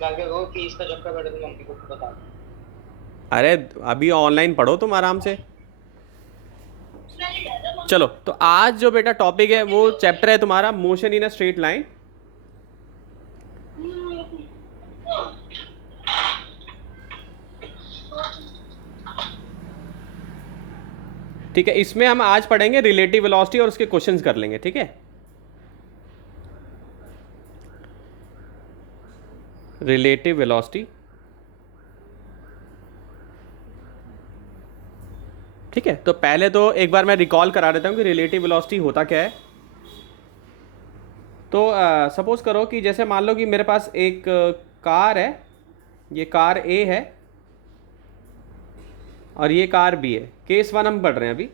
जाके वो फीस का चक्कर बैठे तो मम्मी को बता दो। अरे अभी ऑनलाइन पढ़ो तुम आराम से। चलो तो आज जो बेटा टॉपिक है वो चैप्टर है तुम्हारा motion in a straight line. ठीक है, इसमें हम आज पढ़ेंगे रिलेटिव वेलोसिटी और उसके क्वेश्चंस कर लेंगे। ठीक है, रिलेटिव वेलोसिटी। ठीक है, तो पहले तो एक बार मैं रिकॉल करा देता हूँ कि रिलेटिव वेलोसिटी होता क्या है। तो सपोज करो कि जैसे मान लो कि मेरे पास एक कार है, ये कार ए है और ये कार बी है। केस वन हम पढ़ रहे हैं अभी।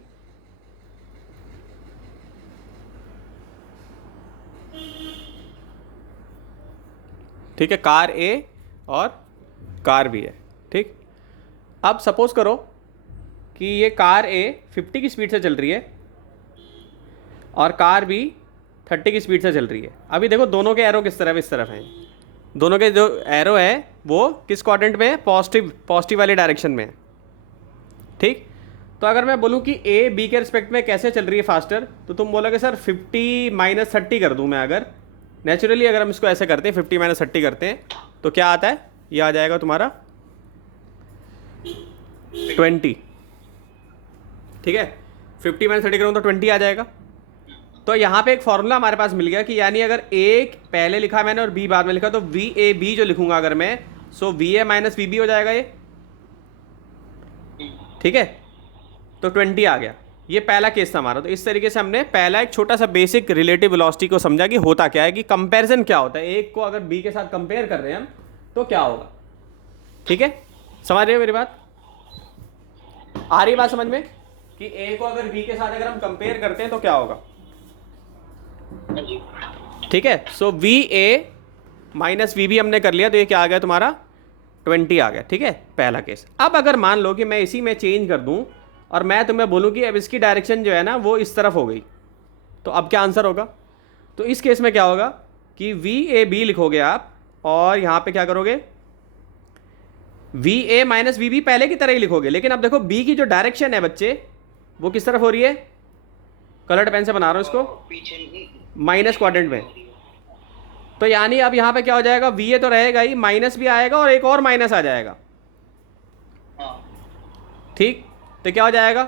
ठीक है, कार ए और कार बी है। ठीक, अब सपोज करो कि ये कार ए 50 की स्पीड से चल रही है और कार बी 30 की स्पीड से चल रही है। अभी देखो दोनों के एरो किस तरफ इस तरफ हैं। दोनों के जो एरो है वो किस क्वाड्रेंट में है, पॉजिटिव पॉजिटिव वाले डायरेक्शन में है। ठीक, तो अगर मैं बोलूँ कि ए बी के रिस्पेक्ट में कैसे चल रही है फास्टर, तो तुम बोलोगे सर 50 माइनस 30 कर दूँ मैं। अगर नेचुरली अगर हम इसको ऐसे करते हैं 50 माइनस 30 करते हैं तो क्या आता है, ये आ जाएगा तुम्हारा 20। ठीक है, 50 माइनस 30 करूँ तो 20 आ जाएगा। तो यहाँ पे एक फॉर्मूला हमारे पास मिल गया कि यानी अगर ए पहले लिखा मैंने और बी बाद में लिखा तो वी ए बी जो लिखूंगा अगर मैं, so V A minus V B हो जाएगा ये। ठीक है, तो 20 आ गया। ये पहला केस था हमारा। तो इस तरीके से हमने पहला एक छोटा सा बेसिक रिलेटिव वेलोसिटी को समझा कि होता क्या है, कि कंपैरिजन क्या होता है, एक को अगर बी के साथ कंपेयर कर रहे हैं हम तो क्या होगा। ठीक है, समझ रहे हो मेरी बात, आ रही बात समझ में कि ए को अगर बी के साथ अगर हम कंपेयर करते हैं तो क्या होगा। ठीक है, so V A minus V B हमने कर लिया तो ये क्या आ गया तुम्हारा 20 आ गया। ठीक है, पहला केस। अब अगर मान लो कि मैं इसी में चेंज कर दूं और मैं तुम्हें बोलूं कि अब इसकी डायरेक्शन जो है ना वो इस तरफ हो गई, तो अब क्या आंसर होगा। तो इस केस में क्या होगा कि वी ए बी लिखोगे आप और यहां पे क्या करोगे, V A minus V B पहले की तरह ही लिखोगे, लेकिन अब देखो बी की जो डायरेक्शन है बच्चे वो किस तरफ हो रही है, कलर्ड पेन से बना रहा हूं इसको, पीछे माइनस पीछे की क्वाड्रेंट तरफ में। हो रही है। तो यानी अब यहाँ पे क्या हो जाएगा, वी ए तो रहेगा ही, माइनस भी आएगा और एक और माइनस आ जाएगा। हाँ। ठीक, तो क्या हो जाएगा,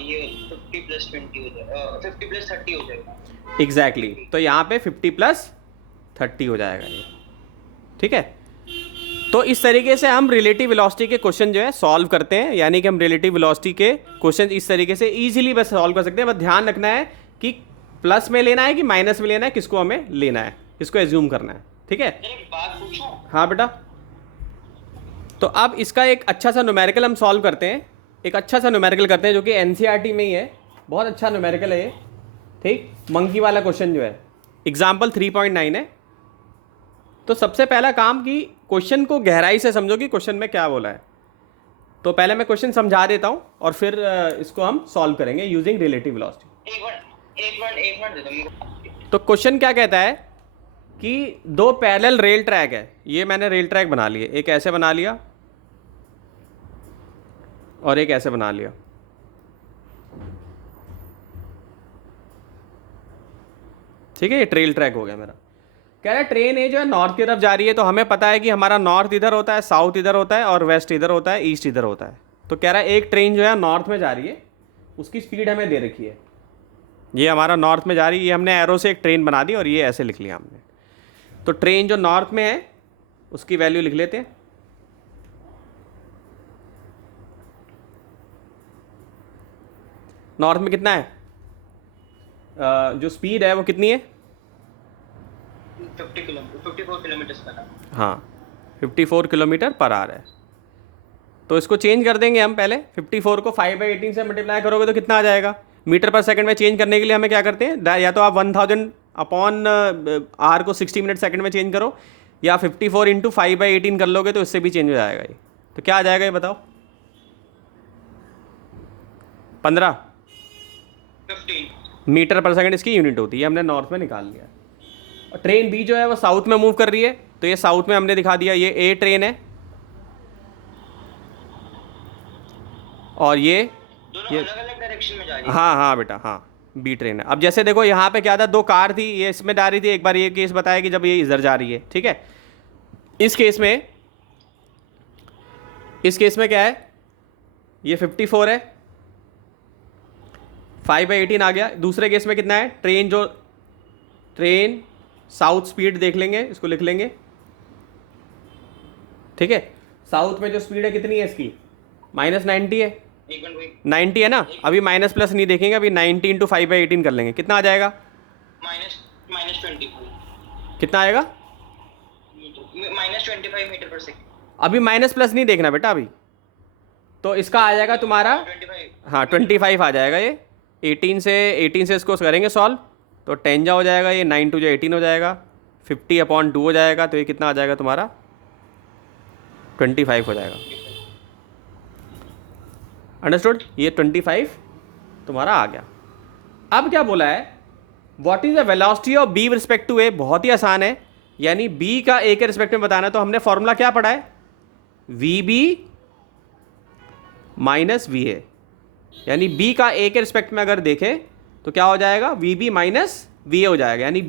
ये 50 प्लस 20 हो जाएगा, 50 प्लस 30 हो जाएगा। Exactly exactly. तो यहाँ पे 50 प्लस 30 हो जाएगा ये। ठीक है, तो इस तरीके से हम रिलेटिव वेलोसिटी के क्वेश्चन जो है सॉल्व करते हैं, यानी कि हम रिलेटिव वेलोसिटी के क्वेश्चन इस तरीके से इजीली बस सॉल्व कर सकते हैं। बस ध्यान रखना है कि प्लस में लेना है कि माइनस में लेना है, किसको हमें लेना है, इसको एज्यूम करना है। ठीक है, एक बात पूछूं? हाँ बेटा। तो अब इसका एक अच्छा सा न्यूमेरिकल हम सॉल्व करते हैं, एक अच्छा सा न्यूमेरिकल करते हैं जो कि एनसीईआरटी में ही है। बहुत अच्छा न्यूमेरिकल है ये। ठीक, मंकी वाला क्वेश्चन जो है एग्जाम्पल 3.9 है। तो सबसे पहला काम कि क्वेश्चन को गहराई से समझो कि क्वेश्चन में क्या बोला है। तो पहले मैं क्वेश्चन समझा देता हूँ और फिर इसको हम सॉल्व करेंगे यूजिंग रिलेटिव वेलोसिटी। एक मिनट दे दो मेरे को। तो क्वेश्चन क्या कहता है कि दो पैरेलल रेल ट्रैक है, ये मैंने रेल ट्रैक बना लिए, एक ऐसे बना लिया और एक ऐसे बना लिया। ठीक है, ये ट्रेल ट्रैक हो गया मेरा। कह रहा है ट्रेन ये जो है नॉर्थ की तरफ जा रही है, तो हमें पता है कि हमारा नॉर्थ इधर होता है, साउथ इधर होता है और वेस्ट इधर होता है, ईस्ट इधर होता है। तो कह रहा है एक ट्रेन जो है नॉर्थ में जा रही है, उसकी स्पीड हमें दे रखी है, ये हमारा नॉर्थ में जा रही है, ये हमने एरो से एक ट्रेन बना दी और ये ऐसे लिख लिया हमने। तो ट्रेन जो नॉर्थ में है उसकी वैल्यू लिख लेते हैं। नॉर्थ में कितना है, जो स्पीड है वो कितनी है, 54 किलोमीटर पर आवर। हाँ 54 किलोमीटर पर आवर है। तो इसको चेंज कर देंगे हम पहले, 54 को 5/18 से मल्टीप्लाई करोगे तो कितना आ जाएगा। मीटर पर सेकंड में चेंज करने के लिए हमें क्या करते हैं, या तो आप 1000 अपॉन आर को 60 मिनट सेकंड में चेंज करो, या 54 इंटू 5/18 कर लोगे तो इससे भी चेंज हो जाएगा ये। तो क्या आ जाएगा ये बताओ, 15 15। मीटर पर सेकंड इसकी यूनिट होती है, हमने नॉर्थ में निकाल लिया। और ट्रेन बी जो है वो साउथ में मूव कर रही है, तो ये साउथ में हमने दिखा दिया, ये ए ट्रेन है और ये दोनों अलग अलग डायरेक्शन में जा रही है। हाँ हाँ बेटा, हाँ बी ट्रेन है। अब जैसे देखो यहाँ पे क्या था, दो कार थी, ये इसमें जा रही थी, एक बार ये केस बताया कि जब ये इधर जा रही है, ठीक है। इस केस में क्या है, ये 54 है, 5/18 आ गया। दूसरे केस में कितना है, ट्रेन साउथ स्पीड देख लेंगे, इसको लिख लेंगे, ठीक है। साउथ में जो स्पीड है कितनी है इसकी, -90 है, 90 है ना। अभी माइनस प्लस नहीं देखेंगे, अभी 90 × 5/18 कर लेंगे, कितना आ जाएगा, -25 कितना आएगा, -25 मीटर पर सेकंड। अभी माइनस प्लस नहीं देखना बेटा अभी, तो इसका आ जाएगा तुम्हारा 25। हाँ 25 आ जाएगा। ये 18 से इसको करेंगे सॉल्व, तो 10 जा हो जाएगा, ये 9 2 18 हो जाएगा, 50/2 हो जाएगा, तो ये कितना आ जाएगा तुम्हारा 25 हो जाएगा। अंडरस्टूड, ये 25 तुम्हारा आ गया। अब क्या बोला है, what is the velocity of B respect to A, बहुत ही आसान है, यानी बी का ए के रिस्पेक्ट में बताना है। तो हमने फॉर्मूला क्या पढ़ा है, V B minus we A, यानी बी का ए के रिस्पेक्ट में अगर देखें तो क्या हो जाएगा, v B minus we A हो जाएगा, यानी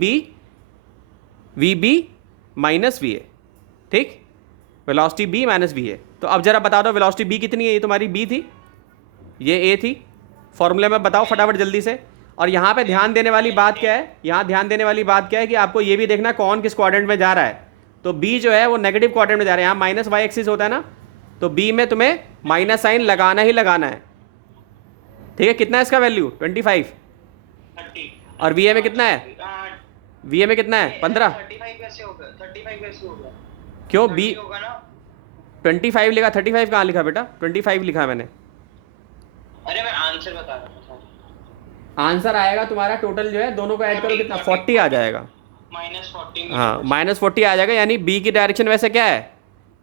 v B minus we A, ठीक, velocity B minus we A. तो अब जरा बता दो वेलोसिटी बी कितनी है, ये तुम्हारी बी थी, ये ए थी, फॉर्मूले में बताओ फटाफट जल्दी से। और यहाँ पे ध्यान देने वाली बात क्या है, यहाँ ध्यान देने वाली बात क्या है कि आपको ये भी देखना कौन किस क्वाड्रेंट में जा रहा है। तो बी जो है वो नेगेटिव क्वाड्रेंट में जा रहा है, यहाँ माइनस वाई एक्सिस होता है ना, तो बी में तुम्हें माइनस साइन लगाना ही लगाना है, ठीक है। कितना है इसका वैल्यू 25, 30 और वी ए में कितना है, वी ए में कितना है 15, 35 कैसे होगा, 35 कैसे होगा, क्यों बी 30 होगा ना। 25 लिखा, 35 कहाँ लिखा बेटा, 25 लिखा है मैंने। अरे मैं आंसर बता रहा था, आंसर आएगा तुम्हारा टोटल जो है, दोनों को ऐड करो कितना 40 आ जाएगा, -40 हाँ -40 आ जाएगा। यानी बी की डायरेक्शन वैसे क्या है,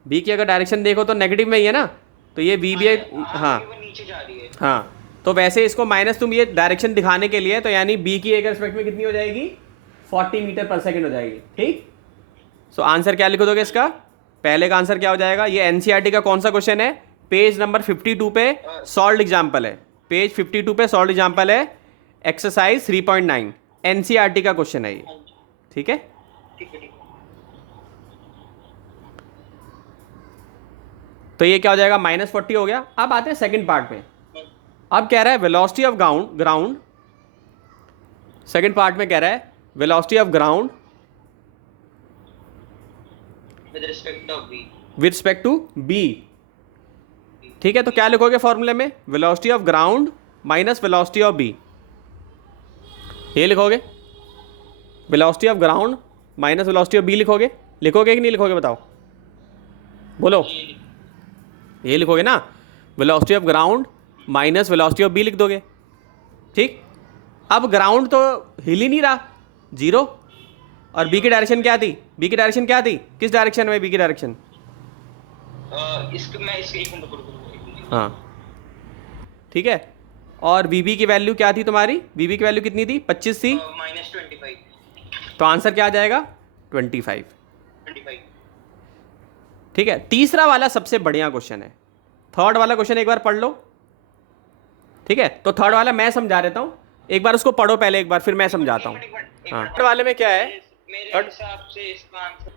बी की अगर डायरेक्शन देखो तो नेगेटिव में ही है ना, तो ये वी बी हाँ वो नीचे जा रही है। हाँ, तो वैसे इसको माइनस तुम ये डायरेक्शन दिखाने के लिए, तो यानी बी की एक रिस्पेक्ट में कितनी हो जाएगी 40 मीटर पर सेकंड हो जाएगी, ठीक। सो आंसर क्या लिख दोगे इसका, पहले का आंसर क्या हो जाएगा, ये एनसीईआरटी का कौन सा क्वेश्चन है, पेज नंबर 52 पे सॉल्व एग्जाम्पल है, पेज 52 पे सॉल्व एग्जाम्पल है, एक्सरसाइज 3.9 एनसीईआरटी का क्वेश्चन है ये, ठीक है। ठीक है। तो ये क्या हो जाएगा -40 हो गया। अब आते हैं सेकंड पार्ट में। अब कह रहा है velocity of ground, second part में कह रहा है velocity of ground with respect to B, ठीक है। तो क्या लिखोगे फॉर्मूले में, velocity of ground minus velocity of B, ये लिखोगे, velocity of ground minus velocity of B लिखोगे कि नहीं लिखोगे बताओ, बोलो, ये लिखोगे ना, velocity of ground minus velocity of B लिख दोगे, ठीक। अब ग्राउंड तो हिल ही नहीं रहा, 0, और बी की डायरेक्शन क्या थी, बी की डायरेक्शन क्या थी, किस डायरेक्शन में बी की डायरेक्शन, मैं इसके एक मिनट रुको, हाँ ठीक है। और वी बी की वैल्यू क्या थी तुम्हारी, वी बी की वैल्यू कितनी थी 25 थी, -25 तो आंसर क्या आ जाएगा 25, ठीक है। तीसरा वाला सबसे बढ़िया क्वेश्चन है, थर्ड वाला क्वेश्चन एक बार पढ़ लो, ठीक है। तो थर्ड वाला मैं समझा देता हूँ, एक बार उसको पढ़ो पहले एक बार, फिर मैं समझाता हूँ। हाँ, थर्ड वाले में क्या है, मेरे हिसाब से इसका आंसर,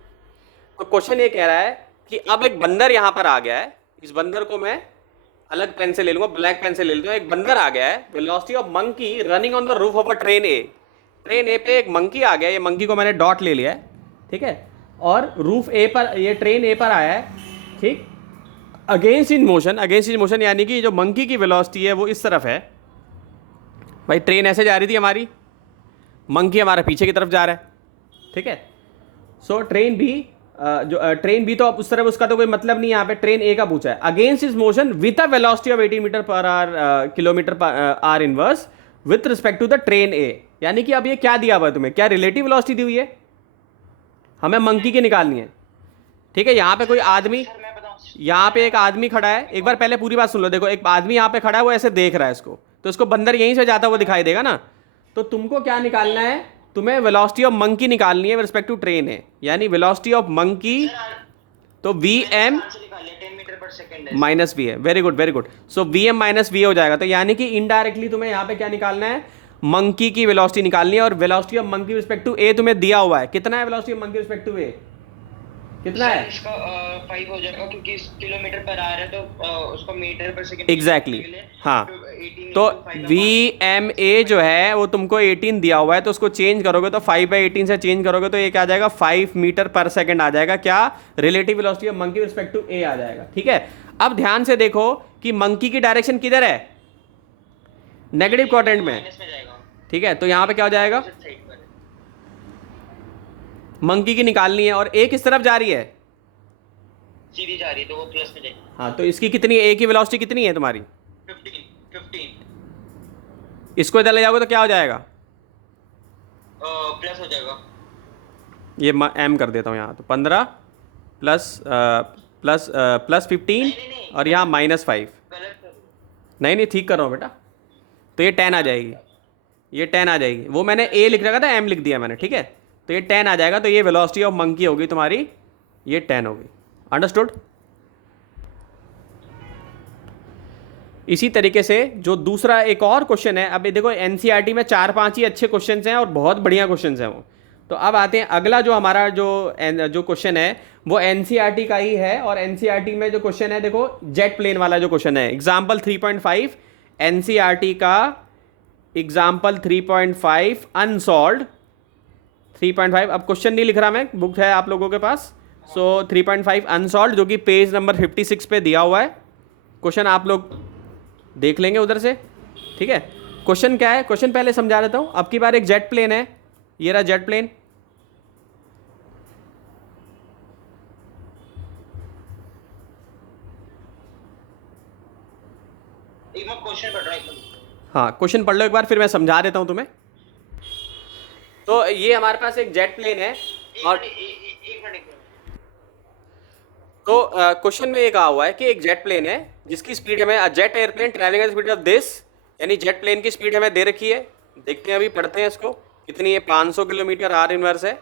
तो क्वेश्चन ये कह रहा है कि अब एक बंदर यहाँ पर आ गया है, इस बंदर को मैं अलग पेन से ले लूंगा, ब्लैक पेन से ले लेता हूँ। एक बंदर आ गया है, velocity of monkey running on the roof of a train A, train A पे एक मंकी आ गया, ये मंकी को मैंने डॉट ले लिया है, ठीक है। और रूफ ए पर, ये ट्रेन ए पर आया है, ठीक। अगेंस्ट इन मोशन यानी कि जो मंकी की वेलोसिटी है वो इस तरफ है, भाई ट्रेन ऐसे जा रही थी हमारी, मंकी हमारा पीछे की तरफ जा रहा है, ठीक है। सो ट्रेन बी तो अब उस तरफ उसका तो कोई मतलब नहीं, यहाँ पे ट्रेन ए का पूछा है, अगेंस्ट इस motion with a velocity of 18 metre per hour kilometre per are inverse with respect to the train A, यानी कि अब ये क्या दिया हुआ है तुम्हें, क्या रिलेटिव वेलोसिटी दी हुई है, हमें मंकी की निकालनी है, ठीक है। यहाँ पे कोई आदमी, यहाँ पे एक आदमी खड़ा है, एक बार पहले पूरी बात सुन लो, देखो एक आदमी यहाँ पे खड़ा है, वो ऐसे देख रहा है इसको, तो इसको बंदर यहीं से जाता हुआ दिखाई देगा ना, तो तुमको क्या निकालना है, तुम्हें वेलोसिटी ऑफ मंकी निकालनी है विद रिस्पेक्ट टू ट्रेन है, यानी वेलोसिटी ऑफ मंकी तो वी एम आंसर निकाल लिया 10 मीटर पर सेकंड है। माइनस वी है। Very good very good. So V M minus V हो जाएगा। तो यानी कि इनडायरेक्टली तुम्हें यहाँ पे क्या निकालना है, मंकी की वेलोसिटी निकालनी है। और velocity of monkey respect to A तुम्हें दिया हुआ है, कितना है velocity of monkey respect to A, कितना है? इसका 5 हो जाएगा क्योंकि किलोमीटर पर आ रहा है तो उसको मीटर पर सेकंड एग्जैक्टली हाँ। तो वी एम ए जो है वो तुमको 18 दिया हुआ है, तो उसको चेंज करोगे तो 5/18 से चेंज करोगे तो ये क्या आ जाएगा, 5 मीटर पर सेकंड आ जाएगा। क्या? Relative velocity of monkey respect to A आ जाएगा। ठीक है, अब ध्यान से देखो कि मंकी की डायरेक्शन किधर है, नेगेटिव क्वाड्रेंट में। ठीक है, तो यहाँ पे क्या हो जाएगा, मंकी की निकालनी है और ए किस तरफ जा रही है, सीधी जा रही है तो वो प्लस में जाएगी। हाँ, तो इसकी कितनी, ए की वेलोसिटी कितनी है तुम्हारी, 15। इसको इधर ले जाओगे तो क्या हो जाएगा, प्लस हो जाएगा। ये एम कर देता हूँ यहाँ, तो 15 प्लस 15 और यहाँ -5। नहीं नहीं ठीक कर रहा हूँ बेटा, तो ये 10 आ जाएगी, ये 10 आ जाएगी। वो मैंने ए लिख रखा था, एम लिख दिया मैंने। ठीक है, तो ये 10 आ जाएगा। तो ये वेलोसिटी ऑफ मंकी होगी तुम्हारी, ये 10 होगी। अंडरस्टूड? इसी तरीके से जो दूसरा एक और क्वेश्चन है, अब ये देखो एनसीईआरटी में 4-5 ही अच्छे क्वेश्चंस हैं और बहुत बढ़िया क्वेश्चंस हैं वो। तो अब आते हैं अगला जो हमारा जो क्वेश्चन है वो एनसीईआरटी का ही है। और एनसीईआरटी में जो क्वेश्चन है देखो, जेट प्लेन वाला जो क्वेश्चन है, एग्जाम्पल 3.5 एनसीईआरटी का, एग्जाम्पल 3.5 अनसॉल्व्ड 3.5। अब क्वेश्चन नहीं लिख रहा मैं, बुक है आप लोगों के पास। सो 3.5 अनसॉल्व्ड, जो कि पेज नंबर 56 पे दिया हुआ है। क्वेश्चन आप लोग देख लेंगे उधर से। ठीक है, क्वेश्चन क्या है, क्वेश्चन पहले समझा देता हूं। अब की बार एक जेट प्लेन है, ये रहा जेट प्लेन। एक बार क्वेश्चन पढ़ रहा हूं। हाँ, क्वेश्चन पढ़ लो एक बार, फिर मैं समझा देता हूं तुम्हें। तो ये हमारे पास एक जेट प्लेन है और एक मिनट तो क्वेश्चन में ये कहा हुआ है कि एक जेट प्लेन है जिसकी स्पीड हमें, jet airplane travelling at speed of this, यानी जेट प्लेन की स्पीड हमें दे रखी है। देखते हैं अभी, पढ़ते हैं इसको, कितनी है, 500 किलोमीटर आर इनवर्स है।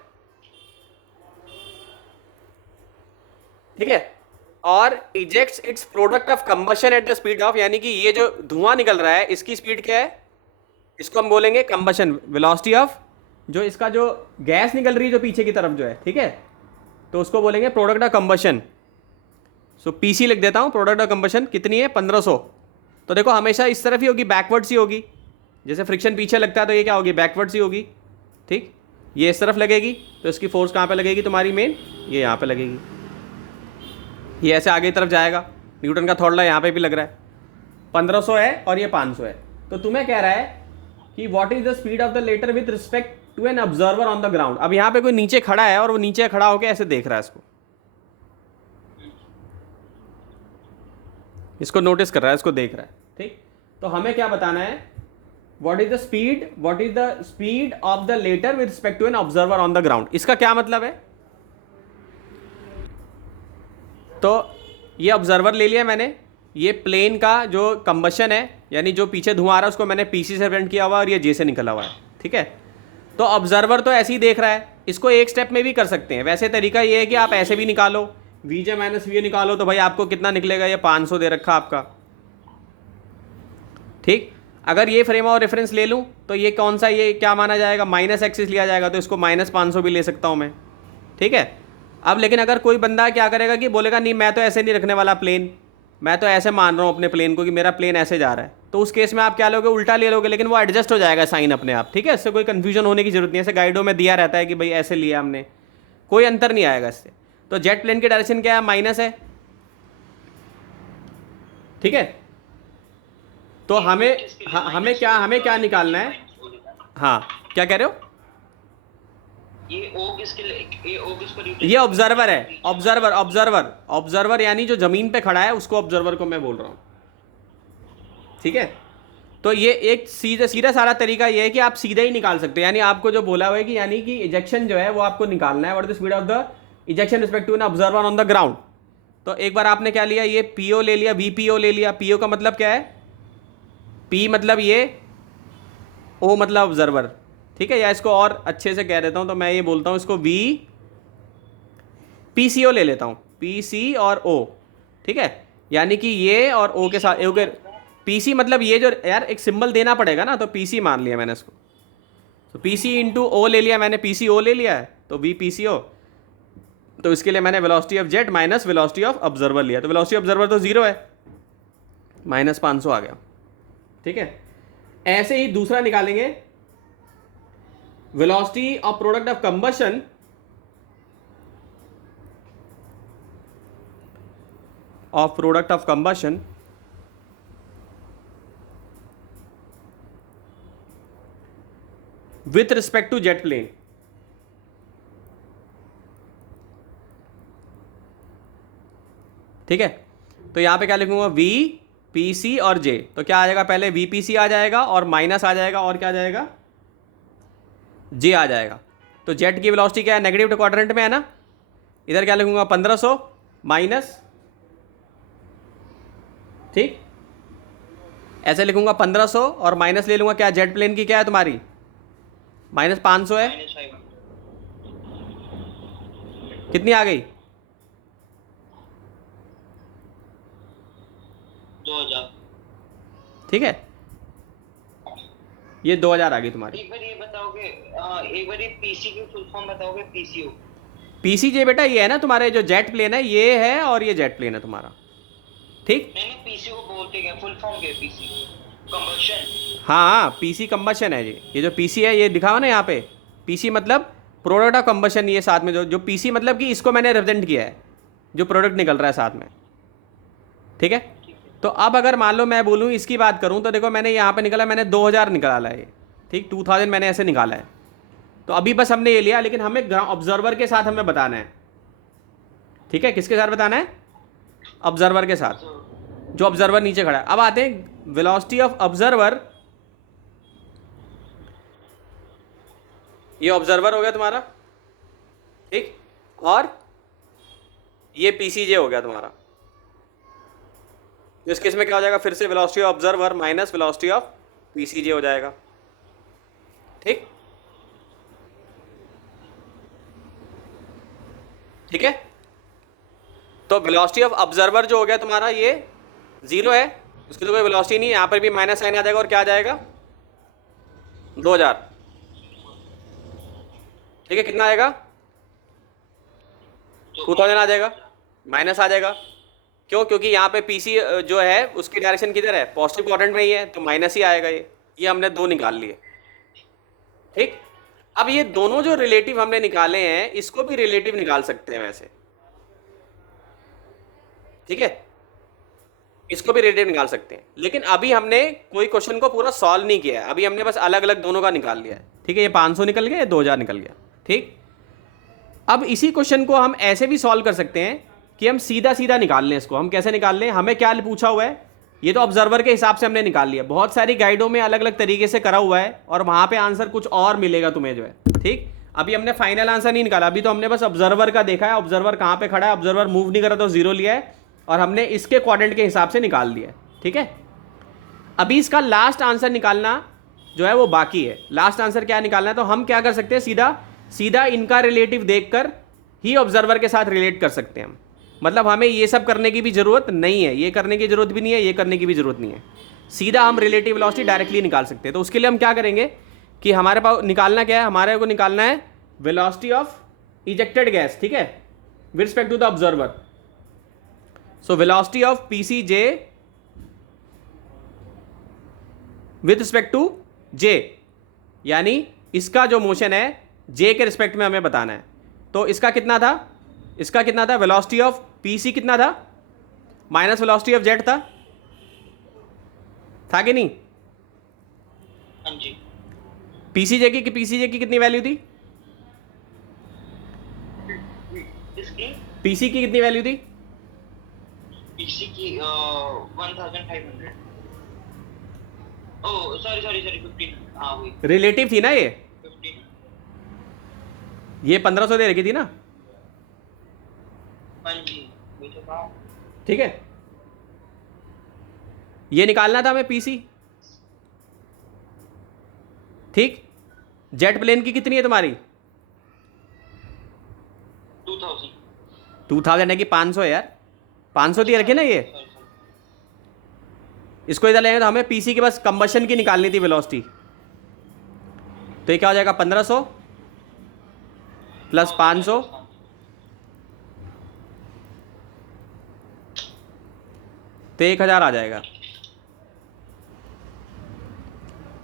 ठीक है, और ejects it's product of combustion at the speed of, यानी कि ये जो धुआं निकल रहा है इसकी स्पीड क्या है, इसको हम बोलेंगे कंबशन वेलोसिटी ऑफ, जो इसका जो गैस निकल रही है जो पीछे की तरफ जो है, ठीक है, तो उसको बोलेंगे product of combustion. So PC लिख देता हूँ, प्रोडक्ट ऑफ कंबशन कितनी है, 1500। तो देखो हमेशा इस तरफ ही होगी, बैकवर्ड्स ही होगी। जैसे फ्रिक्शन पीछे लगता है तो ये क्या होगी, बैकवर्ड्स ही होगी। ठीक, ये इस तरफ लगेगी तो इसकी फोर्स कहाँ पे लगेगी तुम्हारी, मेन ये यहाँ पे लगेगी। ये ऐसे आगे की तरफ जाएगा, न्यूटन का थर्ड लॉ यहाँ पे भी लग रहा है। 1500 है और ये 500 है। तो तुम्हें कह रहा है कि what is the speed of the letter with respect to an observer on the ground. अब यहाँ पे कोई नीचे खड़ा है और वो नीचे खड़ा होकर ऐसे देख रहा है इसको, इसको नोटिस कर रहा है, इसको देख रहा है। ठीक, तो हमें क्या बताना है, what is the speed of the letter with respect to an observer on the ground. इसका क्या मतलब है, तो ये ऑब्जर्वर ले लिया मैंने, ये प्लेन का जो कंबशन है यानी जो पीछे धुआं आ रहा है उसको मैंने पीसी से रिप्रेजेंट किया हुआ और ये जे से निकला हुआ है। ठीक है, तो ऑब्जर्वर तो ऐसे ही देख रहा है, इसको एक स्टेप में भी कर सकते हैं। वैसे तरीका ये है कि आप ऐसे भी निकालो, वीजे माइनस वी निकालो, तो भाई आपको कितना निकलेगा, ये 500 दे रखा आपका। ठीक, अगर ये फ्रेम ऑफ रेफरेंस ले लूँ तो ये कौन सा, ये क्या माना जाएगा, माइनस एक्सिस लिया जाएगा, तो इसको -500 भी ले सकता हूँ मैं। ठीक है, अब लेकिन अगर कोई बंदा क्या करेगा कि बोलेगा नहीं मैं तो ऐसे नहीं रखने वाला प्लेन, मैं तो ऐसे मान रहा हूँ अपने प्लेन को कि मेरा प्लेन ऐसे जा रहा है, तो उस केस में आप क्या लोगे, उल्टा ले लोगे, लेकिन वो एडजस्ट हो जाएगा साइन अपने आप। ठीक है, इससे कोई कन्फ्यूजन होने की जरूरत नहीं है, ऐसे गाइडों में दिया रहता है कि भाई ऐसे लिया हमने, कोई अंतर नहीं आएगा इससे। तो जेट प्लेन की डायरेक्शन क्या है, माइनस है। ठीक है, तो हमें क्या निकालना है, हाँ क्या कह रहे हो, ये ओ किसके लिए, ये ओ किसको रिप्लेस, ये ऑब्जर्वर है, ऑब्जर्वर यानी जो जमीन पे खड़ा है उसको ऑब्जर्वर को मैं बोल रहा हूँ। ठीक है, तो ये एक सीधा सारा तरीका ये है कि आप सीधा ही निकाल सकते हो, यानी आपको जो बोला हुआ है कि यानी कि इजेक्शन जो है वो आपको निकालना है, what is the speed of the ejection respect to an observer on the ground. तो एक बार आपने क्या लिया, ये पीओ ले लिया, वीपीओ ले लिया। पीओ का मतलब क्या है, पी मतलब ये, ओ मतलब ऑब्जर्वर। ठीक है, या इसको और अच्छे से कह देता हूँ तो मैं ये बोलता हूँ इसको वी PCO ले लेता हूँ, PC और O, ठीक है, यानी कि ये और O के साथ के PC मतलब ये जो यार एक सिंबल देना पड़ेगा ना, तो PC मान लिया मैंने इसको, तो PC इंटू O ले लिया मैंने, PCO ले लिया है तो VPCO, तो इसके लिए मैंने velocity of jet minus velocity of observer लिया, तो वेलोसिटी ऑब्जर्वर तो 0 है, -500 आ गया, ठीक है। ऐसे ही दूसरा निकालेंगे, velocity of product of combustion with respect to jet plane, ठीक है। तो यहां पे क्या लिखूंगा, V PC और J, तो क्या आ जाएगा, पहले VPC आ जाएगा और माइनस आ जाएगा और क्या आ जाएगा, J आ जाएगा। तो जेट की वेलोसिटी क्या है, नेगेटिव क्वाड्रेंट में है ना, इधर क्या लिखूंगा 1500 माइनस, ठीक, ऐसे लिखूंगा 1500 और माइनस ले लूंगा क्या, जेट प्लेन की क्या है तुम्हारी -500 है, -500 कितनी आ गई, 2000। ठीक है, ये 2000 आ गई तुम्हारी। एक बार ये बताओगे, एक बार ये पीसी की फुल फॉर्म बताओगे, पीसीओ। PCJ बेटा ये है ना तुम्हारे जो जेट प्लेन है, ये है और ये जेट प्लेन है तुम्हारा, ठीक। नहीं नहीं, पीसी को बोलते क्या, फुल फॉर्म क्या है पीसी? कंबशन। हाँ PC कंबशन है ये जो PC है ये दिखा हुआ ना यहाँ पे, PC मतलब प्रोडक्ट ऑफ कंबशन, ये साथ में जो PC मतलब कि इसको मैंने रिप्रेजेंट किया है, जो प्रोडक्ट निकल रहा है साथ में, ठीक है। तो अब अगर मान लो मैं बोलूँ इसकी बात करूँ तो देखो मैंने यहाँ पे निकाला, मैंने 2000 निकाला है ये, ठीक, 2000 मैंने ऐसे निकाला है, तो अभी बस हमने ये लिया, लेकिन हमें ऑब्जर्वर के साथ हमें बताना है, ठीक है, किसके साथ बताना है, ऑब्जर्वर के साथ, जो ऑब्जर्वर नीचे खड़ा है। अब आते हैं वेलोसिटी ऑफ ऑब्जर्वर, ये ऑब्जर्वर हो गया तुम्हारा, ठीक, और ये PCJ हो गया तुम्हारा, तो इस केस में क्या हो जाएगा, फिर से velocity of observer minus velocity of PCJ हो जाएगा, ठीक, ठीक है। तो वेलोसिटी ऑफ ऑब्जर्वर जो हो गया तुम्हारा ये 0 है, उसकी तो कोई वेलोसिटी नहीं है, यहाँ पर भी माइनस साइन आ जाएगा और क्या आ जाएगा 2000, ठीक है, कितना आएगा 2000 आ जाएगा, माइनस आ जाएगा, क्यों, क्योंकि यहाँ पे PC जो है उसकी डायरेक्शन किधर है, पॉजिटिव क्वाड्रेंट में ही है, तो माइनस ही आएगा, ये हमने 2 निकाल लिए, ठीक। अब ये दोनों जो रिलेटिव हमने निकाले हैं इसको भी रिलेटिव निकाल सकते हैं वैसे, ठीक है, इसको भी रिलेटिव निकाल सकते हैं, लेकिन अभी हमने कोई क्वेश्चन को पूरा सॉल्व नहीं किया है, अभी हमने बस अलग अलग दोनों का निकाल लिया है, ठीक है, ये 500 निकल गया, ये 2000 निकल गया, ठीक। अब इसी क्वेश्चन को हम ऐसे भी सॉल्व कर सकते हैं कि हम सीधा सीधा निकाल लें इसको, हम कैसे निकाल लें, हमें क्या पूछा हुआ है, ये तो ऑब्जर्वर के हिसाब से हमने निकाल लिया, बहुत सारी गाइडों में अलग अलग तरीके से करा हुआ है और वहां पे आंसर कुछ और मिलेगा तुम्हें जो है, ठीक। अभी हमने फाइनल आंसर नहीं निकाला, अभी तो हमने बस ऑब्जर्वर का देखा है, ऑब्जर्वर कहाँ पे खड़ा है, ऑब्जर्वर मूव नहीं कर रहा तो 0 लिया है और हमने इसके क्वाड्रेंट के हिसाब से निकाल दिया है, ठीक है। अभी इसका लास्ट आंसर निकालना जो है वो बाकी है, लास्ट आंसर क्या निकालना है, तो हम क्या कर सकते हैं, सीधा सीधा इनका रिलेटिव देखकर ही ऑब्जर्वर के साथ रिलेट कर सकते हैं हम, मतलब हमें ये सब करने की भी जरूरत नहीं है, ये करने की जरूरत भी नहीं है, ये करने की भी जरूरत नहीं है, सीधा हम रिलेटिव वेलोसिटी डायरेक्टली निकाल सकते हैं। तो उसके लिए हम क्या करेंगे कि हमारे पास निकालना क्या है, हमारे को निकालना है वेलोसिटी ऑफ इजेक्टेड गैस, ठीक है, with respect to the observer. So velocity of PCJ with respect to J, यानी इसका जो मोशन है J के रिस्पेक्ट में हमें बताना है। तो इसका कितना था, इसका कितना था, वेलोसिटी ऑफ PC कितना था, माइनस वेलोसिटी ऑफ जेट था कि नहीं, हाँ जी। PCJ की कितनी वैल्यू थी, इसकी PC की कितनी वैल्यू थी, पीसी की 1500। Oh sorry 15। हाँ वही रिलेटिव थी ना ये 15। ये 1500 दे रखी थी ना, हाँ जी वही तो कहा। ठीक है, ये निकालना था हमें PC, ठीक। जेट प्लेन की कितनी है तुम्हारी? 2000। 2000 है कि 500 है यार? 500 दिए रखे ना ये। इसको इधर लेंगे तो हमें पीसी के बस कंबशन की निकालनी थी वेलोसिटी। तो ये क्या हो जाएगा? 1500 प्लस 500 तो 1000 आ जाएगा,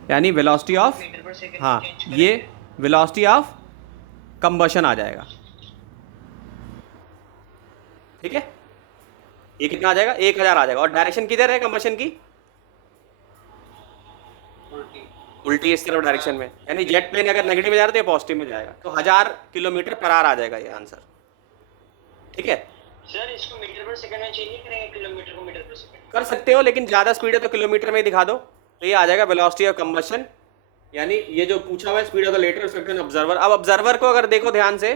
यानी वेलोसिटी ऑफ, हाँ ये वेलोसिटी ऑफ कंबशन आ जाएगा। ठीक है, ये कितना आ जाएगा? 1000 आ जाएगा। और डायरेक्शन किधर है कंबशन की? उल्टी इस तरफ डायरेक्शन में, यानी जेट प्लेन अगर नेगेटिव में जा रहा है तो पॉजिटिव में जाएगा। तो 1000 किलोमीटर पर आवर आ जाएगा ये आंसर। ठीक है सर, इसको मीटर पर सेकंड में चेंज नहीं करेंगे, किलोमीटर को मीटर पर सेकंड कर सकते हो, लेकिन ज़्यादा स्पीड है तो किलोमीटर में ही दिखा दो। तो ये आ जाएगा वेलोसिटी ऑफ कंबशन, यानी ये जो पूछा हुआ है speed of the latter respect to observer. अब ऑब्जर्वर को अगर देखो ध्यान से,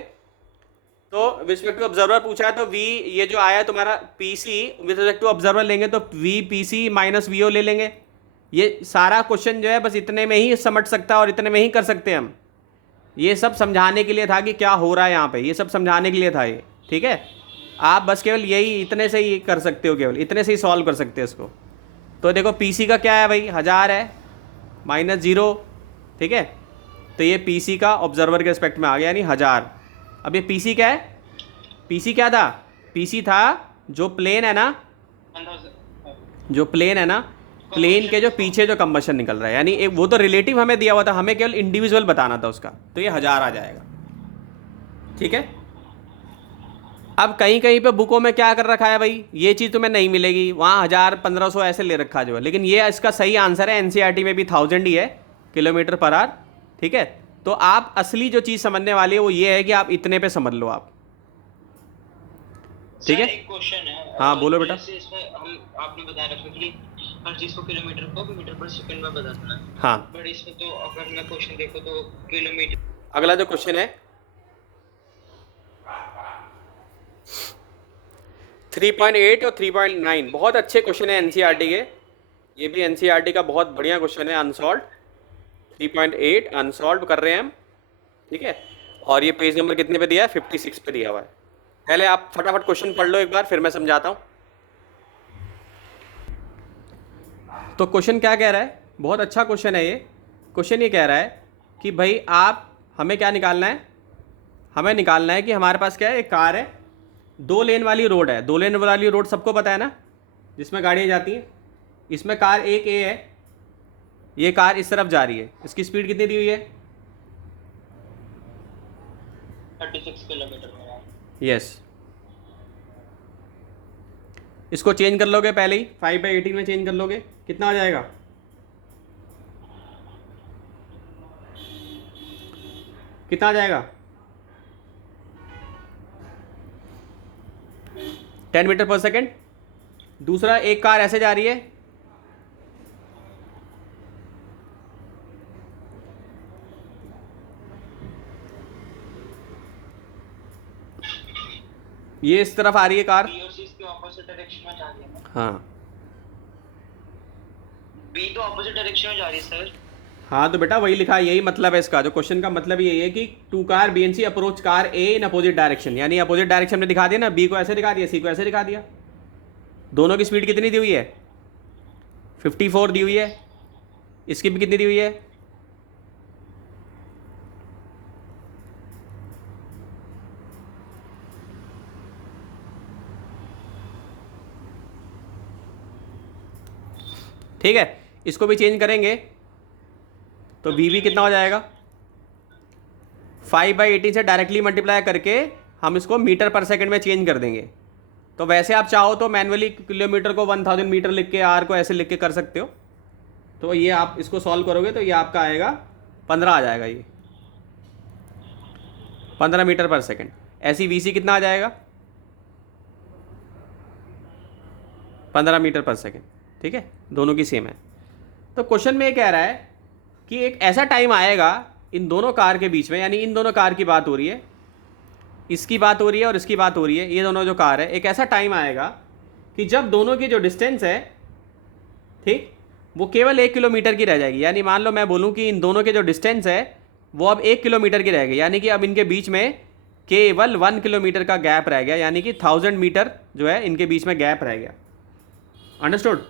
तो रिस्पेक्ट टू ऑब्जर्वर पूछा है तो वी, ये जो आया है तुम्हारा PC with respect to observer लेंगे तो वी पीसी माइनस वीओ ले लेंगे। ये सारा क्वेश्चन जो है बस इतने में ही समझ सकता है और इतने में ही कर सकते हैं हम। ये सब समझाने के लिए था कि क्या हो रहा है यहाँ पे, ये सब समझाने के लिए था ये। ठीक है, आप बस केवल यही इतने से ही कर सकते हो, केवल इतने से ही सॉल्व कर सकते हो इसको। तो देखो पीसी का क्या है भाई? 1000 है माइनस 0। ठीक है, तो ये पीसी का ऑब्जर्वर के रिस्पेक्ट में आ गया, यानी 1000। अब ये पीसी क्या है? पीसी क्या था? पीसी था जो प्लेन है ना, 1000। जो प्लेन है ना, प्लेन के जो पीछे जो कंबशन निकल रहा है, यानी एक वो तो रिलेटिव हमें दिया हुआ था, हमें केवल इंडिविजुअल बताना था उसका। तो ये 1000 आ जाएगा। ठीक है, अब कहीं कहीं पे बुकों में क्या कर रखा है भाई, ये चीज़ तुम्हें नहीं मिलेगी, वहाँ 1000 1500 ऐसे ले रखा जो है, लेकिन ये इसका सही आंसर है। एनसीईआरटी में भी 1000 ही है किलोमीटर पर आवर। ठीक है, तो आप असली जो चीज़ समझने वाली है वो ये है कि आप इतने पे समझ लो आप। ठीक है, एक क्वेश्चन है। हाँ बोलो बेटा। जैसे इसमें हम आपने बताया रखा कि हर चीज को किलोमीटर को मीटर पर सेकंड में बताना है। हाँ, बट इसमें तो अगर मैं क्वेश्चन देखो तो किलोमीटर। अगला जो क्वेश्चन है 3.8 और 3.9 बहुत अच्छे क्वेश्चन है एनसीईआरटी के। ये भी एनसीईआरटी का बहुत बढ़िया क्वेश्चन है, अनसॉल्व। 3.8 अनसॉल्व कर रहे हैं हम। ठीक है, और ये पेज नंबर कितने पे दिया है? 56 पे दिया हुआ है। पहले आप फटाफट क्वेश्चन पढ़ लो एक बार, फिर मैं समझाता हूँ। तो क्वेश्चन क्या कह रहा है? बहुत अच्छा क्वेश्चन है ये। क्वेश्चन ये कह रहा है कि भाई आप, हमें क्या निकालना है? हमें निकालना है कि हमारे पास क्या है, एक कार है, 2 लेन वाली रोड है। 2 लेन वाली रोड सबको पता है ना, जिसमें गाड़ियाँ जाती हैं। इसमें कार एक ए है, ये कार इस तरफ जा रही है, इसकी स्पीड कितनी दी हुई है? 36 किलोमीटर। यस, इसको चेंज कर लोगे पहले ही, 5/18 में चेंज कर लोगे, कितना आ जाएगा? कितना आ जाएगा? 10 मीटर पर सेकेंड। दूसरा, एक कार ऐसे जा रही है, ये इस तरफ आ रही है कार। बी और सी इसके ऑपोजिट डायरेक्शन में जा रही है। हाँ, बी तो ऑपोजिट डायरेक्शन में जा रही है सर। हाँ तो बेटा वही लिखा है, यही मतलब है इसका। जो क्वेश्चन का मतलब यही है कि 2 car B and C approach car A in opposite direction, यानी अपोजिट डायरेक्शन में दिखा दिया ना, बी को ऐसे दिखा दिया, सी को ऐसे दिखा दिया। दोनों की स्पीड कितनी दी हुई है? 54 दी हुई है। इसकी भी कितनी दी हुई है? ठीक है, इसको भी चेंज करेंगे तो वी भी कितना हो जाएगा? 5/18 से डायरेक्टली मल्टीप्लाई करके हम इसको मीटर पर सेकंड में चेंज कर देंगे। तो वैसे आप चाहो तो मैनुअली किलोमीटर को 1000 मीटर लिख के, आर को ऐसे लिख के कर सकते हो। तो ये आप इसको सॉल्व करोगे तो ये आपका आएगा 15 आ जाएगा, ये 15 मीटर पर सेकंड। ऐसी वीसी कितना आ जाएगा? 15 मीटर पर सेकंड। ठीक है, दोनों की सेम है। तो क्वेश्चन में ये कह रहा है कि एक ऐसा टाइम आएगा इन दोनों कार के बीच में, यानी इन दोनों कार की बात हो रही है, इसकी बात हो रही है और इसकी बात हो रही है, ये दोनों जो कार है, एक ऐसा टाइम आएगा कि जब दोनों की जो डिस्टेंस है, ठीक, वो केवल 1 किलोमीटर की रह जाएगी। यानी मान लो मैं बोलूँ कि इन दोनों के जो डिस्टेंस है वो अब 1 किलोमीटर की रह गई, यानी कि अब इनके बीच में केवल 1 किलोमीटर का गैप रह गया, यानी कि 1000 मीटर जो है इनके बीच में गैप रह गया। अंडरस्टूड?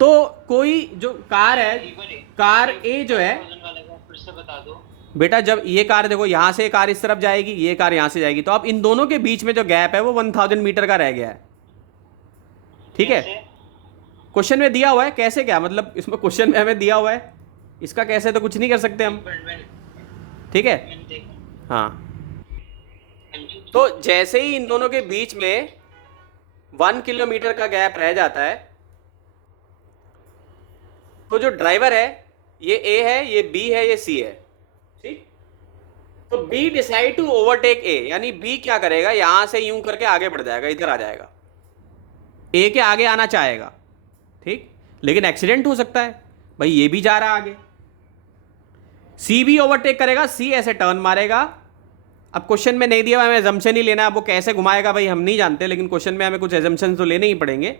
तो कोई जो कार है, कार ए जो है, फिर से बता दो बेटा जब ये कार देखो यहाँ से कार इस तरफ जाएगी, ये कार यहाँ से जाएगी, तो अब इन दोनों के बीच में जो गैप है वो 1000 मीटर का रह गया है। ठीक है, क्वेश्चन में दिया हुआ है, कैसे क्या मतलब इसमें क्वेश्चन में हमें दिया हुआ है, इसका कैसे तो कुछ नहीं कर सकते हम। ठीक है, हाँ। तो जैसे ही इन दोनों के बीच में 1 किलोमीटर का गैप रह जाता है, तो जो ड्राइवर है ये ए है, ये बी है, ये सी है। ठीक, तो बी डिसाइड टू ओवरटेक ए, यानी बी क्या करेगा, यहां से यूं करके आगे बढ़ जाएगा, इधर आ जाएगा, ए के आगे आना चाहेगा। ठीक, लेकिन एक्सीडेंट हो सकता है, भाई ये भी जा रहा है आगे। सी भी ओवरटेक करेगा, सी ऐसे टर्न मारेगा। अब क्वेश्चन में नहीं दिया हुआ, हमें एजम्पशन ही लेना है, अब वो कैसे घुमाएगा भाई हम नहीं जानते, लेकिन क्वेश्चन में हमें कुछ एजम्पशन तो लेने ही पड़ेंगे।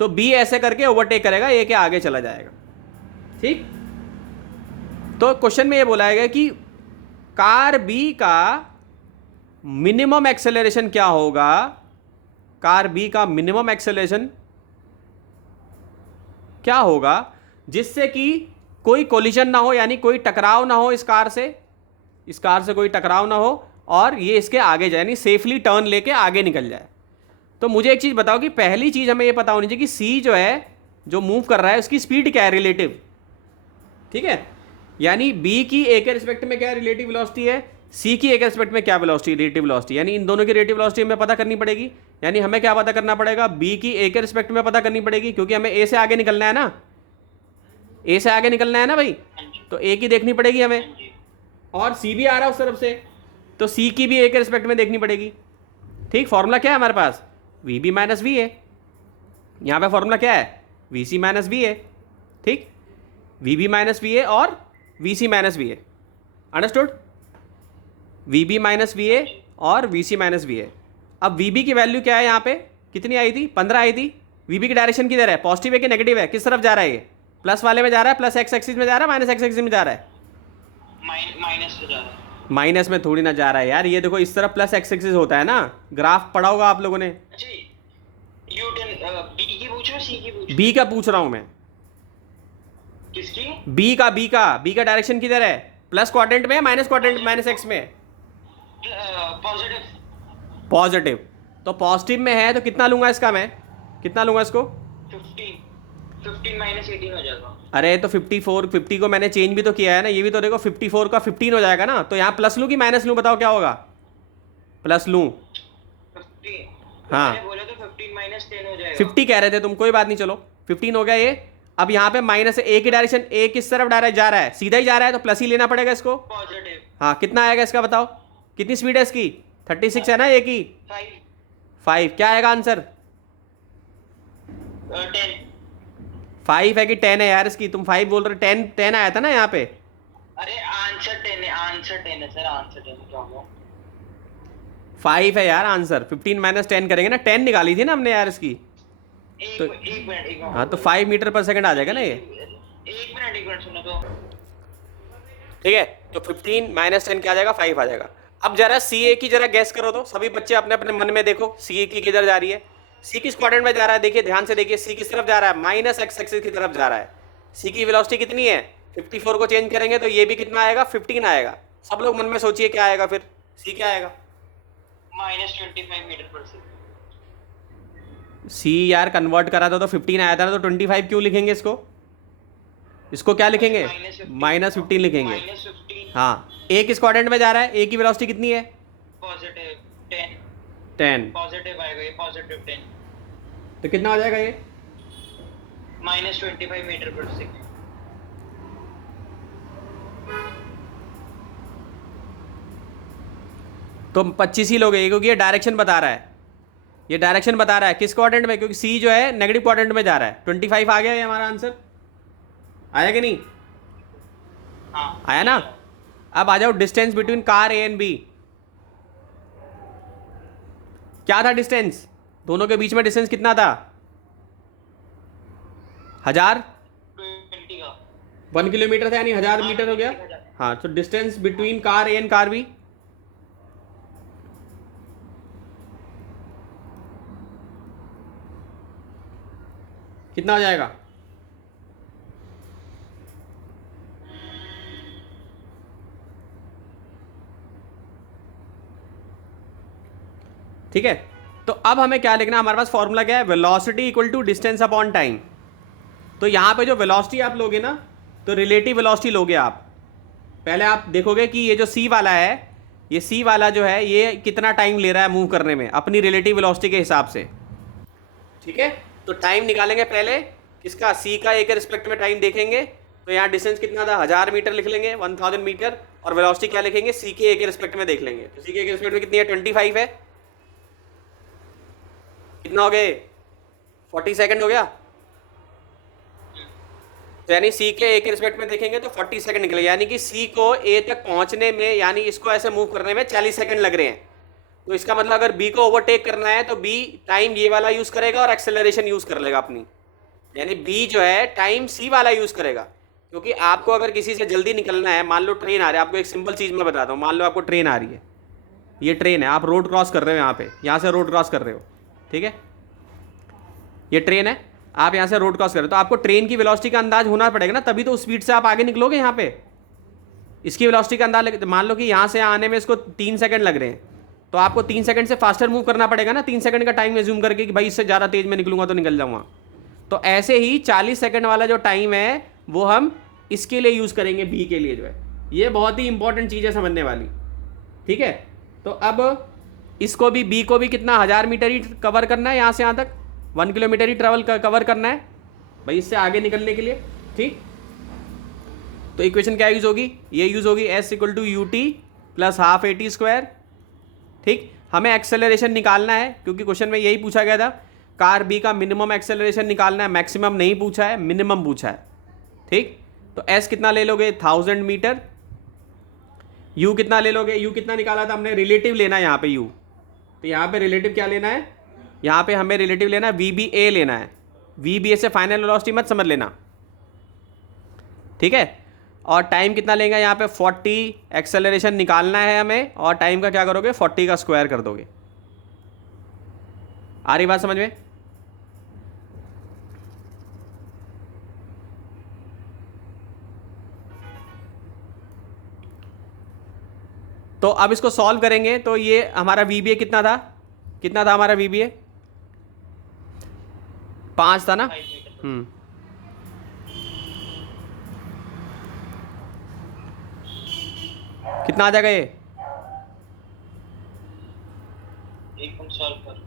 तो बी ऐसे करके ओवरटेक करेगा, ए के आगे चला जाएगा। ठीक, तो क्वेश्चन में ये बोला गया कि कार बी का मिनिमम एक्सेलरेशन क्या होगा, कार बी का मिनिमम एक्सेलरेशन क्या होगा जिससे कि कोई कोलिजन ना हो, यानी कोई टकराव ना हो इस कार से कोई टकराव ना हो, और ये इसके आगे जाए, यानी सेफली टर्न लेके आगे निकल जाए। तो मुझे एक चीज़ बताओ कि पहली चीज़ हमें ये पता होनी चाहिए कि सी जो है, जो मूव कर रहा है, उसकी स्पीड क्या है, रिलेटिव। ठीक है, यानी बी की ए के रिस्पेक्ट में क्या रिलेटिव वेलोसिटी है, सी की ए के रिस्पेक्ट में क्या वेलोसिटी, रिलेटिव वेलोसिटी, यानी इन दोनों की रिलेटिव वेलोसिटी हमें पता करनी पड़ेगी। यानी हमें क्या पता करना पड़ेगा, बी की ए के रिस्पेक्ट में पता करनी पड़ेगी, क्योंकि हमें ए से आगे निकलना है ना, ए से आगे निकलना है ना भाई, तो ए की देखनी पड़ेगी हमें, और सी भी आ रहा है उस तरफ से, तो सी की भी ए के रिस्पेक्ट में देखनी पड़ेगी। ठीक, फॉर्मूला क्या है हमारे पास, v B minus we A, यहाँ पे फॉर्मूला क्या है, v C minus we A. ठीक, v B minus we A और v C minus we A. Understood? V B minus we A और v C minus we A. अब v B की value क्या है, यहाँ पे कितनी आई थी, 15 आई थी। वी बी की डायरेक्शन किधर है, पॉजिटिव है कि नेगेटिव है, किस तरफ जा रहा है, ये प्लस वाले में जा रहा है, प्लस एक्स एक्सिस में जा रहा है, माइनस एक्स एक्सिस में जा रहा है, माइनस में जा रहा है। माइनस में थोड़ी ना जा रहा है यार, ये देखो इस तरफ प्लस एक्स एक्सिस होता है ना, ग्राफ पढ़ा होगा आप लोगों ने। अच्छा, यू बी की पूछ रहे हो, सी की पूछ, बी का पूछ रहा हूं मैं, किसकी, बी का डायरेक्शन किधर है, प्लस क्वाड्रेंट में, माइनस क्वाड्रेंट, माइनस एक्स में, पॉजिटिव, पॉजिटिव। तो पॉजिटिव में है तो कितना लूंगा इसका, मैं कितना लूंगा इसको, 15 माइनस 18 हो जाएगा। अरे तो 50 को मैंने चेंज भी तो किया है ना, ये भी तो देखो 54 का 15 हो जाएगा ना, तो यहाँ प्लस लूँ कि माइनस लूँ, बताओ क्या होगा, प्लस लूँ। 50, हाँ, मैंने बोला तो 15 माइनस 10 हो जाएगा। 50 कह रहे थे तुम, कोई बात नहीं, चलो 15 हो गया ये। अब यहाँ पे माइनस ए की डायरेक्शन, ए किस तरफ डायरेक्ट जा रहा है, सीधा ही जा रहा है, तो प्लस ही लेना पड़ेगा इसको। पॉजिटिव, हाँ, कितना आएगा इसका बताओ, कितनी स्पीड है इसकी, 36 है ना ए की, 5 क्या आएगा आंसर, 10, 5 है कि 10 है यार इसकी, तुम 5 बोल रहे, 10 आया था ना यहाँ पे। अरे आंसर 10 है, आंसर 10 है सर, आंसर 10 क्या होगा, 5 है यार आंसर, 15 माइनस 10 करेंगे ना, 10 निकाली थी ना हमने यार इसकी, एक तो मिनट हाँ तो 5 मीटर पर सेकंड आ जाएगा ना ये। एक मिनट सुनो तो, ठीक है, तो 15 माइनस 10 क्या आ जाएगा, 5 आ जाएगा। अब जरा सी ए की जरा गैस करो, तो सभी बच्चे अपने अपने मन में देखो, सी ए की किधर जा रही है, सी किस क्वाड्रेंट में जा रहा है, देखिए ध्यान से देखिए, सी किस तरफ जा रहा है, माइनस एक्स एक्सिस की तरफ जा रहा है। सी की वेलोसिटी कितनी है, 54 को चेंज करेंगे तो ये भी कितना आएगा, 15 आएगा। सब लोग मन में सोचिए क्या आएगा फिर, सी क्या आएगा, माइनस 25 मीटर पर सेकंड। सी यार कन्वर्ट करा था तो 15 आया था ना, तो 25 क्यों लिखेंगे इसको क्या लिखेंगे, माइनस 15 लिखेंगे। माइनस 15, हाँ, ए किस क्वाड्रेंट में जा रहा है, ए की वेलोसिटी कितनी है, पॉजिटिव 10, 10, पॉजिटिव आएगा ये, पॉजिटिव 10, तो कितना हो जाएगा ये, माइनस 25 मीटर पर सेकंड। तो 25 ही लोगे, क्योंकि ये डायरेक्शन बता रहा है, ये डायरेक्शन बता रहा है किस क्वाड्रेंट में, क्योंकि सी जो है नेगेटिव क्वाड्रेंट में जा रहा है। 25 आ गया ये हमारा आंसर, आया कि नहीं, हाँ आया ना। अब आ जाओ distance between car A and B, क्या था डिस्टेंस, दोनों के बीच में डिस्टेंस कितना था, 1000, 20 का 1 किलोमीटर था, यानी 1000 मीटर हो गया। हाँ, तो distance between car A and car B, कितना हो जाएगा? ठीक है, तो अब हमें क्या लिखना है, हमारे पास फॉर्मूला क्या है, velocity equal to distance upon time. तो यहाँ पे जो वेलोसिटी आप लोगे ना, तो रिलेटिव वेलोसिटी लोगे आप। पहले आप देखोगे कि ये जो सी वाला है, ये सी वाला जो है ये कितना टाइम ले रहा है मूव करने में अपनी रिलेटिव वेलोसिटी के हिसाब से। ठीक है, तो टाइम निकालेंगे पहले किसका, सी का ए के रिस्पेक्ट में टाइम देखेंगे। तो यहाँ डिस्टेंस कितना था, 1000 मीटर लिख लेंगे, 1000 मीटर, और वेलोसिटी क्या लिखेंगे, सी के ए के रिस्पेक्ट में देख लेंगे। तो सी के ए के रिस्पेक्ट में कितनी है, 25 है, कितना हो गए, 40 सेकंड हो गया। तो यानी सी के ए के रिस्पेक्ट में देखेंगे तो 40 सेकंड निकले, यानी कि सी को ए तक पहुंचने में, यानी इसको ऐसे मूव करने में 40 सेकंड लग रहे हैं। तो इसका मतलब अगर बी को ओवरटेक करना है तो बी टाइम ये वाला यूज करेगा और एक्सेलरेशन यूज कर लेगा अपनी, यानी बी जो है टाइम सी वाला यूज करेगा। क्योंकि आपको अगर किसी से जल्दी निकलना है, मान लो ट्रेन आ रही है, आपको एक सिंपल चीज मैं बताता हूँ, मान लो आपको ट्रेन आ रही है, ये ट्रेन है, आप रोड क्रॉस कर रहे हो, यहाँ पे यहाँ से रोड क्रॉस कर रहे हो, ठीक है, ये ट्रेन है, आप यहाँ से रोड क्रॉस कर रहे हो, तो आपको ट्रेन की वेलोसिटी का अंदाज होना पड़ेगा ना, तभी तो उस स्पीड से आप आगे निकलोगे। यहाँ पे इसकी वेलोसिटी का अंदाज, मान लो कि यहाँ से आने में इसको 3 सेकंड लग रहे हैं, तो आपको 3 सेकंड से फास्टर मूव करना पड़ेगा ना, 3 सेकंड का टाइम एज्यूम करके कि भाई इससे ज़्यादा तेज में निकलूंगा तो निकल जाऊंगा। तो ऐसे ही 40 सेकंड वाला जो टाइम है वो हम इसके लिए यूज़ करेंगे, बी के लिए जो है। ये बहुत ही इंपॉर्टेंट चीज़ है समझने वाली, ठीक है। तो अब इसको भी, बी को भी कितना, 1000 मीटर ही कवर करना है, यहाँ से यहाँ तक 1 किलोमीटर ही ट्रेवल कवर करना है भाई इससे आगे निकलने के लिए, ठीक। तो इक्वेशन क्या यूज़ होगी, ये यूज़ होगी S equal to U T plus half A T square, ठीक। हमें एक्सेलरेशन निकालना है क्योंकि क्वेश्चन में यही पूछा गया था, कार बी का मिनिमम एक्सेलरेशन निकालना है, मैक्सिमम नहीं पूछा है, मिनिमम पूछा है, ठीक। तो एस कितना ले लोगे, 1000 मीटर, यू कितना ले लोगे, यू कितना निकाला था हमने, रिलेटिव लेना है यहाँ पे यू, तो यहाँ पे रिलेटिव क्या लेना है, यहाँ पे हमें रिलेटिव लेना है वी बी ए लेना है, वी बी ए से फाइनल वेलोसिटी मत समझ लेना, ठीक है। और टाइम कितना लेंगे यहाँ पे 40, एक्सेलरेशन निकालना है हमें, और टाइम का क्या करोगे, 40 का स्क्वायर कर दोगे। आ रही बात समझ में? तो अब इसको सॉल्व करेंगे तो ये हमारा वी बी ए कितना था, कितना था हमारा वी बी ए, 5 था ना, 5 मीटर। कितना आ जाएगा ये, एकदम सॉल्व कर,